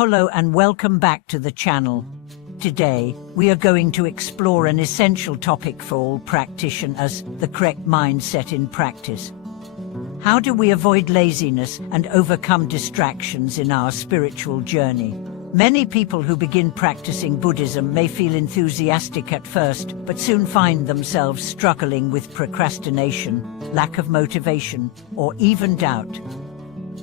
Hello and welcome back to the channel. Today, we are going to explore an essential topic for all practitioners, the correct mindset in practice. How do we avoid laziness and overcome distractions in our spiritual journey? Many people who begin practicing Buddhism may feel enthusiastic at first, but soon find themselves struggling with procrastination, lack of motivation, or even doubt.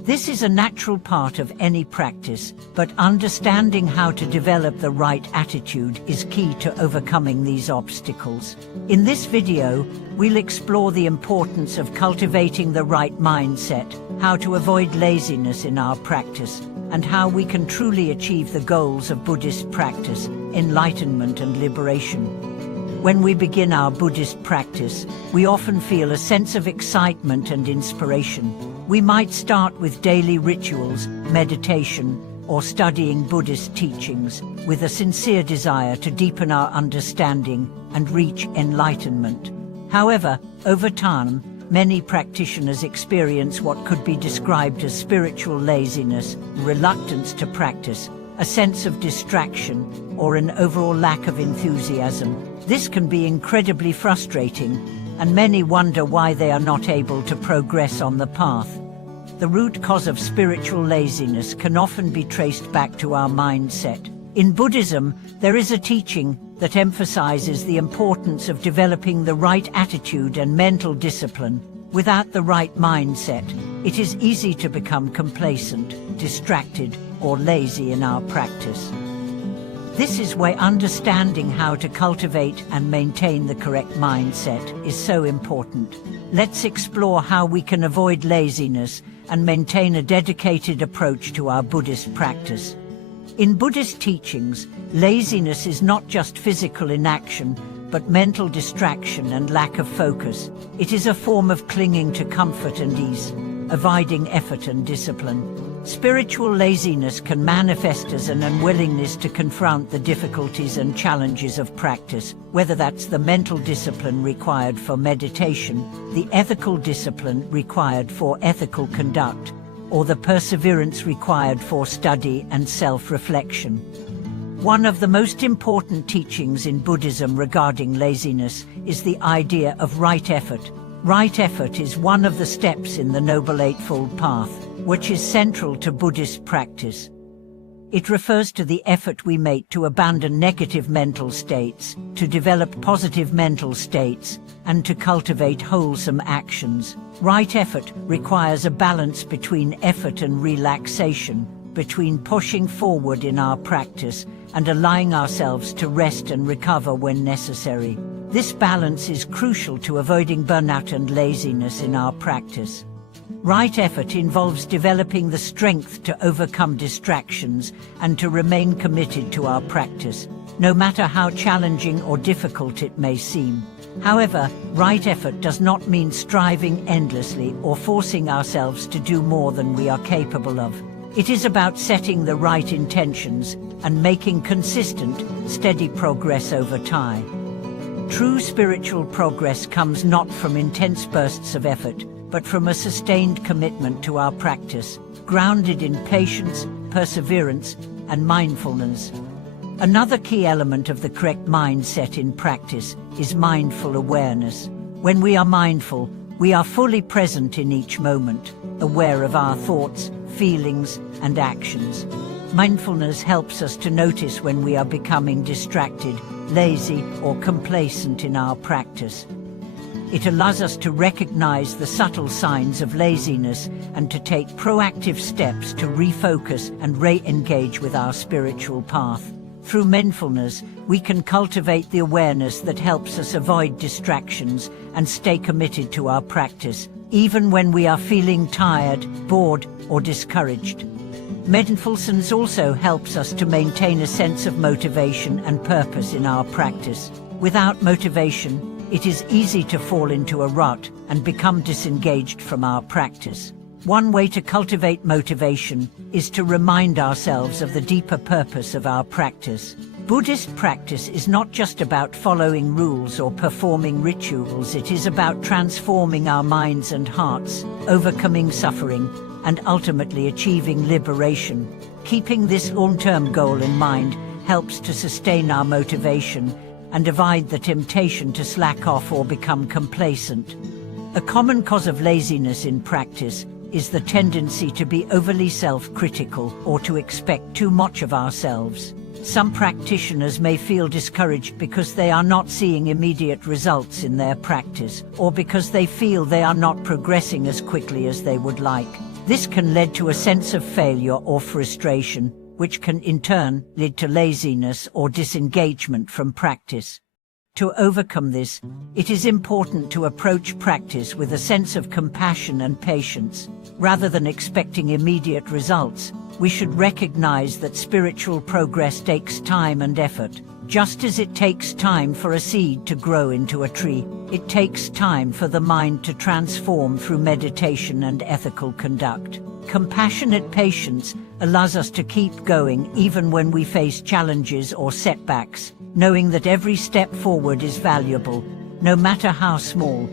This is a natural part of any practice, but understanding how to develop the right attitude is key to overcoming these obstacles. In this video, we'll explore the importance of cultivating the right mindset, how to avoid laziness in our practice, and how we can truly achieve the goals of Buddhist practice, enlightenment and liberation. When we begin our Buddhist practice, we often feel a sense of excitement and inspiration. We might start with daily rituals, meditation, or studying Buddhist teachings, with a sincere desire to deepen our understanding and reach enlightenment. However, over time, many practitioners experience what could be described as spiritual laziness, reluctance to practice, a sense of distraction, or an overall lack of enthusiasm. This can be incredibly frustrating, and many wonder why they are not able to progress on the path. The root cause of spiritual laziness can often be traced back to our mindset. In Buddhism, there is a teaching that emphasizes the importance of developing the right attitude and mental discipline. Without the right mindset, it is easy to become complacent, distracted, or lazy in our practice. This is why understanding how to cultivate and maintain the correct mindset is so important. Let's explore how we can avoid laziness and maintain a dedicated approach to our Buddhist practice. In Buddhist teachings, laziness is not just physical inaction, but mental distraction and lack of focus. It is a form of clinging to comfort and ease, avoiding effort and discipline. Spiritual laziness can manifest as an unwillingness to confront the difficulties and challenges of practice, whether that's the mental discipline required for meditation, the ethical discipline required for ethical conduct, or the perseverance required for study and self-reflection. One of the most important teachings in Buddhism regarding laziness is the idea of right effort. Right effort is one of the steps in the Noble Eightfold Path, which is central to Buddhist practice. It refers to the effort we make to abandon negative mental states, to develop positive mental states, and to cultivate wholesome actions. Right effort requires a balance between effort and relaxation, between pushing forward in our practice and allowing ourselves to rest and recover when necessary. This balance is crucial to avoiding burnout and laziness in our practice. Right effort involves developing the strength to overcome distractions and to remain committed to our practice, no matter how challenging or difficult it may seem. However, right effort does not mean striving endlessly or forcing ourselves to do more than we are capable of. It is about setting the right intentions and making consistent, steady progress over time. True spiritual progress comes not from intense bursts of effort, but from a sustained commitment to our practice, grounded in patience, perseverance, and mindfulness. Another key element of the correct mindset in practice is mindful awareness. When we are mindful, we are fully present in each moment, aware of our thoughts, feelings, and actions. Mindfulness helps us to notice when we are becoming distracted, lazy, or complacent in our practice. It allows us to recognize the subtle signs of laziness and to take proactive steps to refocus and re-engage with our spiritual path. Through mindfulness, we can cultivate the awareness that helps us avoid distractions and stay committed to our practice, even when we are feeling tired, bored, or discouraged. Mindfulness also helps us to maintain a sense of motivation and purpose in our practice. Without motivation, it is easy to fall into a rut and become disengaged from our practice. One way to cultivate motivation is to remind ourselves of the deeper purpose of our practice. Buddhist practice is not just about following rules or performing rituals, it is about transforming our minds and hearts, overcoming suffering, and ultimately achieving liberation. Keeping this long-term goal in mind helps to sustain our motivation and avoid the temptation to slack off or become complacent. A common cause of laziness in practice is the tendency to be overly self-critical or to expect too much of ourselves. Some practitioners may feel discouraged because they are not seeing immediate results in their practice, or because they feel they are not progressing as quickly as they would like. This can lead to a sense of failure or frustration, which can in turn lead to laziness or disengagement from practice. To overcome this, it is important to approach practice with a sense of compassion and patience. Rather than expecting immediate results, we should recognize that spiritual progress takes time and effort. Just as it takes time for a seed to grow into a tree, it takes time for the mind to transform through meditation and ethical conduct. Compassionate patience allows us to keep going even when we face challenges or setbacks, knowing that every step forward is valuable, no matter how small.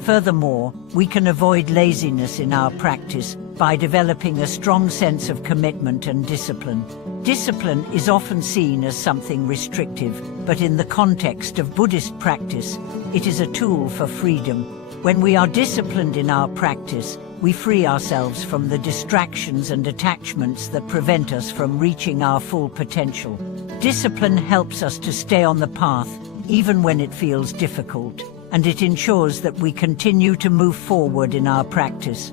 Furthermore, we can avoid laziness in our practice by developing a strong sense of commitment and discipline. Discipline is often seen as something restrictive, but in the context of Buddhist practice, it is a tool for freedom. When we are disciplined in our practice, we free ourselves from the distractions and attachments that prevent us from reaching our full potential. Discipline helps us to stay on the path, even when it feels difficult, and it ensures that we continue to move forward in our practice.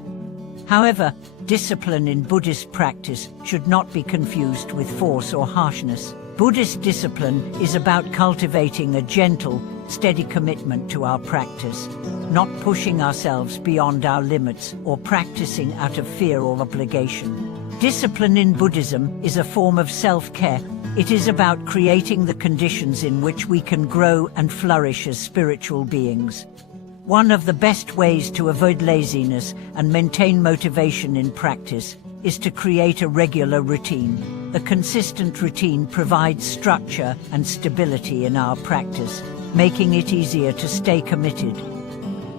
However, discipline in Buddhist practice should not be confused with force or harshness. Buddhist discipline is about cultivating a gentle, steady commitment to our practice, not pushing ourselves beyond our limits or practicing out of fear or obligation. Discipline in Buddhism is a form of self-care. It is about creating the conditions in which we can grow and flourish as spiritual beings. One of the best ways to avoid laziness and maintain motivation in practice is to create a regular routine. A consistent routine provides structure and stability in our practice, making it easier to stay committed.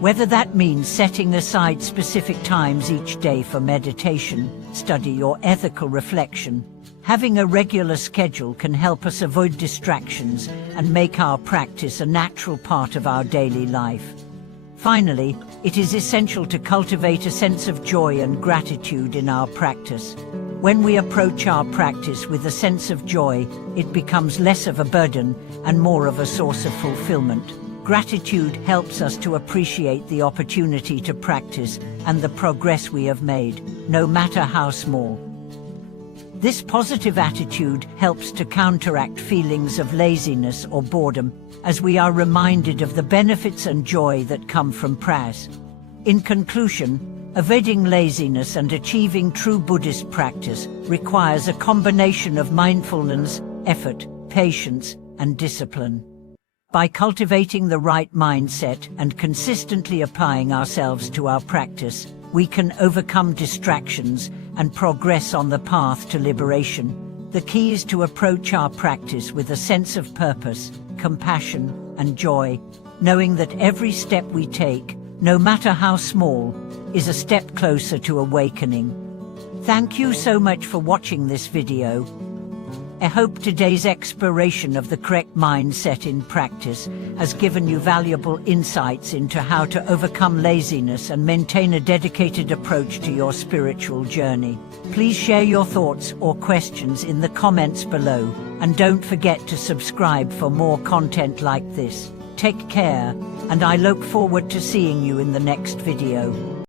Whether that means setting aside specific times each day for meditation, study, or ethical reflection, having a regular schedule can help us avoid distractions and make our practice a natural part of our daily life. Finally, it is essential to cultivate a sense of joy and gratitude in our practice. When we approach our practice with a sense of joy, it becomes less of a burden and more of a source of fulfillment. Gratitude helps us to appreciate the opportunity to practice and the progress we have made, no matter how small. This positive attitude helps to counteract feelings of laziness or boredom, as we are reminded of the benefits and joy that come from practice. In conclusion, avoiding laziness and achieving true Buddhist practice requires a combination of mindfulness, effort, patience, and discipline. By cultivating the right mindset and consistently applying ourselves to our practice, we can overcome distractions and progress on the path to liberation. The key is to approach our practice with a sense of purpose, compassion, and joy, knowing that every step we take, no matter how small, is a step closer to awakening. Thank you so much for watching this video. I hope today's exploration of the correct mindset in practice has given you valuable insights into how to overcome laziness and maintain a dedicated approach to your spiritual journey. Please share your thoughts or questions in the comments below, and don't forget to subscribe for more content like this. Take care, and I look forward to seeing you in the next video.